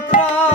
যাত্রা